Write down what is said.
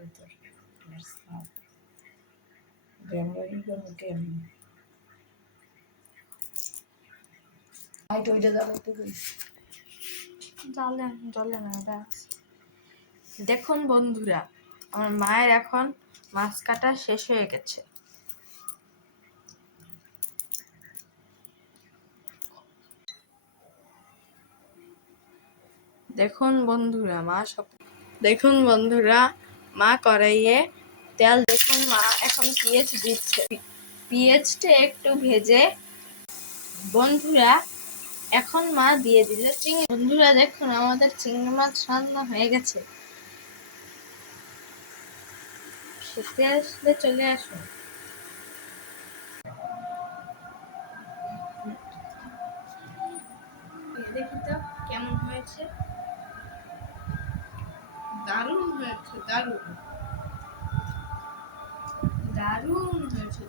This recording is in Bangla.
filter. Let's not. January gonna get me. I told you that to go. জলে না এটা আছে। দেখুন বন্ধুরা, আমার মায়ের এখন মাছ কাটা শেষ হয়ে গেছে। দেখুন বন্ধুরা মা কড়াইয়ে তেল, দেখুন মা এখন পেঁয়াজ দিচ্ছে। পেঁয়াজটা একটু ভেজে বন্ধুরা এখন মা দিয়ে দিল চিংড়ি। বন্ধুরা দেখুন আমাদের চিংড়ি মাছ রান্না হয়ে গেছে। খেতে আসলে চলে আসুন। দেখি তো কেমন হয়েছে। দারুণ হয়েছে, দারুণ হয়েছে।